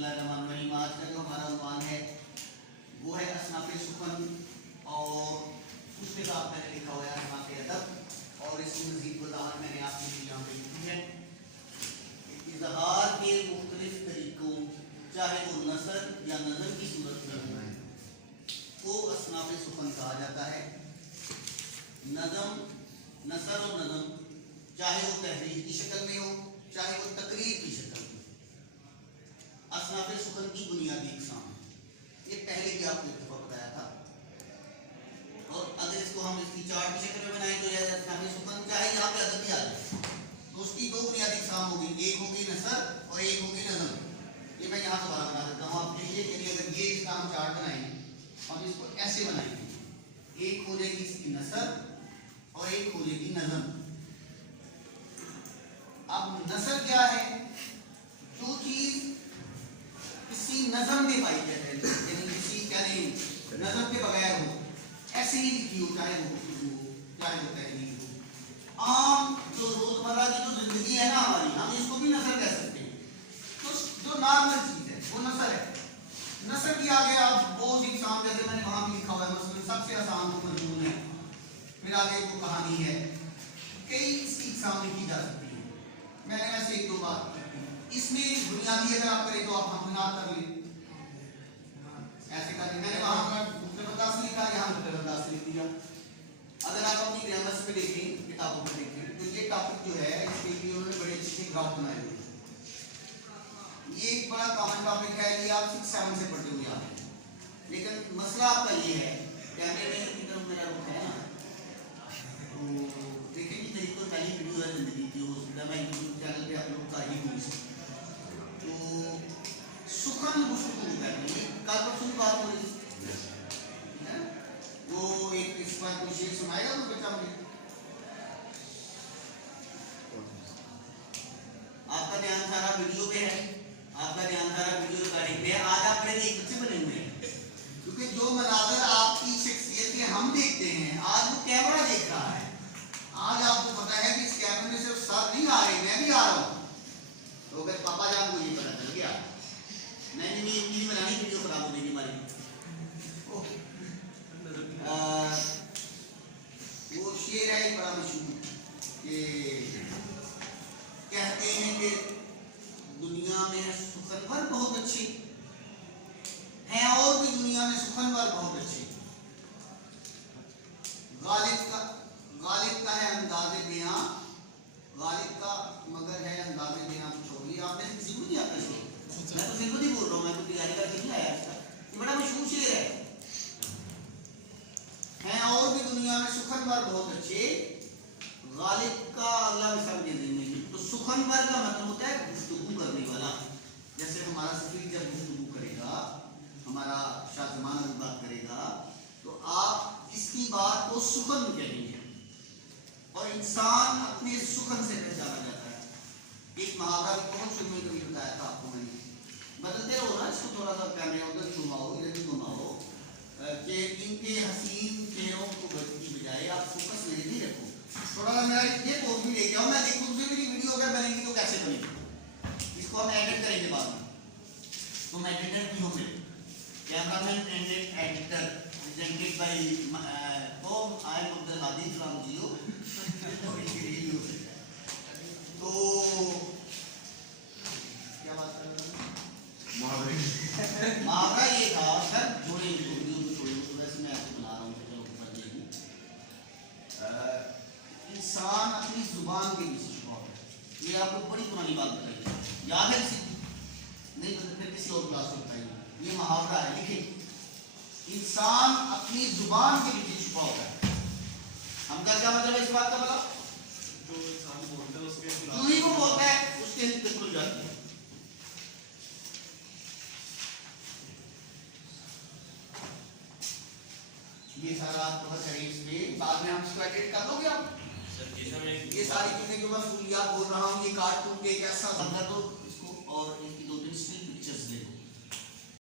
बिस्मिल्लाहिर्रहमानिर्रहीम। आज का जो हमारा उन्वान है वो है असनाफ़े सुखन और उसके साथ मैंने लिखा हुआ है असनाफ़े अदब और इसकी मज़ीद वज़ाहत मैंने आपके लिए यहाँ पे लिखी है। इज़हार के मुख्तलिफ तरीक़ों चाहे वो नसर या नज़र की सूरत में हो को असनाफ़े सुखन कहा जाता है। नज़म, नसर और नज़म चाहे वो तहरीर की शक्ल में हो चाहे वो तकरीर की शक्ल में, असनाफ़े सुखन की बुनियादी इक़साम ये पहले भी आपको एक दफ़ा बताया था। और अगर इसको हम इसकी चार्ट की शक्ल में बनाएं तो यह असनाफ़े सुखन चाहे यहाँ पे अदद ही आ जाए तो उसकी दो बुनियादी इक़साम होगी, एक होगी नसर और एक होगी नज़म। ये मैं यहाँ दोबारा बना देता हूँ आपके लिए। यानी अगर ये इसका हम चार्ट बनाएंगे हम इसको ऐसे बनाएंगे, एक हो जाएगी इसकी नसर और एक हो जाएगी नज़म। अब नसर क्या है? जो चीज किसी नज़म में पाई जाए, यानी किसी क्या नहीं नज़म के बगैर हो, ऐसे ही लिखी हो, चाहे वो गुफ्तगू हो चाहे वो तहरीर हो। आम जो रोजमर्रा की जो जिंदगी है ना हमारी, हम इसको भी नसर कह सकते हैं। तो जो नॉर्मल चीज है वो नसर है। नसर की आगे आप बहुत सी इक़साम, जैसे मैंने वहां भी लिखा हुआ है, मसलन सबसे आसान तो मजमून है, फिर आगे वो कहानी है, कई इसकी इक़साम लिखी जा सकती है। मैंने वैसे एक दो बात इसमें बुनियादी अगर आप करें तो आप हमनात कर लें, ऐसे कर लें। मैंने वहां पर मुख्तबरदास लिखा, यहाँ मुख्तबरदास लिख दिया। अगर आप अपनी ग्रामर्स में देखें, किताबों में देखें तो ये टॉपिक जो है इसके लिए उन्होंने बड़े अच्छे ग्राफ बनाए हुए हैं। ये एक बड़ा कॉमन टॉपिक है, ये आप 6-7 से पढ़ते हुए आते हैं। लेकिन मसला आपका ये है, कैमरे में की तरफ मेरा रुख है ना, तो देखिए कि मेरी तो पहली वीडियो है जिंदगी की, उसका मैं यूट्यूब चैनल पे अपलोड कर ही हूँ। तो सुखन गुफ्तगू करनी है, कल परसों की बात हो रही है, वो एक इस बार कोई शेर सुनाएगा तो बच्चा मुझे। आपका ध्यान सारा वीडियो पे है, आपका ध्यान सारा वीडियो रिकॉर्डिंग पे है। आज आप मेरे एक बच्चे बने हुए हैं, क्योंकि जो मनाज़र आपकी शख्सियत के हम देखते हैं आज वो कैमरा देख रहा है। आज आपको पता है कि इस कैमरे में सिर्फ सर नहीं आ रहे, मैं भी आ रहा हूँ। तो अगर पापा जान को ये पता चल गया, मैंने भी इंजली बनानी, वीडियो खराब हो जाएगी हमारी। वो शेर है बड़ा मशहूर कि कहते हैं कि दुनिया में सुखनवर बहुत अच्छे हैं और भी दुनिया में सुखनवर बहुत अच्छे। गालिब का है अंदाज़े बयां, गालिब का मगर है अंदाज़े बयां कुछ हो। ये आपने किसी को नहीं आता शेर, मैं तो फिर नहीं बोल रहा हूँ, मैं तो तैयारी करके नहीं आया इसका। ये बड़ा मशहूर शेर है, हैं और भी दुनिया में सुखनवर बहुत अच्छे, गालिब का अल्लाह मिसाल दे देंगे। तो सुखनवर का मतलब होता है गुफ्तगू करने वाला। जैसे हमारा सफीर जब गुफ्तगू करेगा, हमारा शाहजमान बात करेगा तो आप इसकी बात को सुखन कहेंगे और इंसान अपने सुखन से पहचाना जाता है। एक मुहावरा बहुत सुनने कभी बताया था आपको मैंने, बदलते रहो ना इसको, थोड़ा सा कैमरा उधर घुमाओ इधर भी घुमाओ, कि इनके हसीन चेहरों को की बजाय आप फोकस मेरे भी रखो। थोड़ा सा मेरा ये पोज भी लेके आओ, मैं देखूँ दूसरी मेरी वीडियो अगर बनेगी तो कैसे बनेगी। इसको हम एडिट करेंगे बाद में, तो मैं एडिटर भी हूँ, मेरे cameraman and editor presented by I am Abdul Hadi from Jio. तो क्या बात कर रहा था? मुहावरा ये था सर, छोड़े वीडियो को छोड़े, तो वैसे मैं आपको बना रहा हूँ, चलो ऊपर जाएगी। इंसान अपनी जुबान के पीछे छुपा है। ये आपको बड़ी पुरानी बात बताई, याद है किसी नहीं तो फिर किसी और क्लास में बताइए। ये मुहावरा है, लिखिए, इंसान अपनी जुबान के पीछे छुपा होता है। हमका क्या मतलब है इस बात का? बोला जो इंसान बोलता है उसके जो ही वो बोलता है उसके हित खुल जाती है। ये सारा आप कवर करें, इसमें बाद में हम इसको एडिट कर लोगे आप सर। ये सारी चीजें जो मैं फुलिया बोल रहा हूँ, ये कार्टून के कैसा समझा दो इसको, और इसकी 2-3 स्टिल पिक्चर्स ले लो।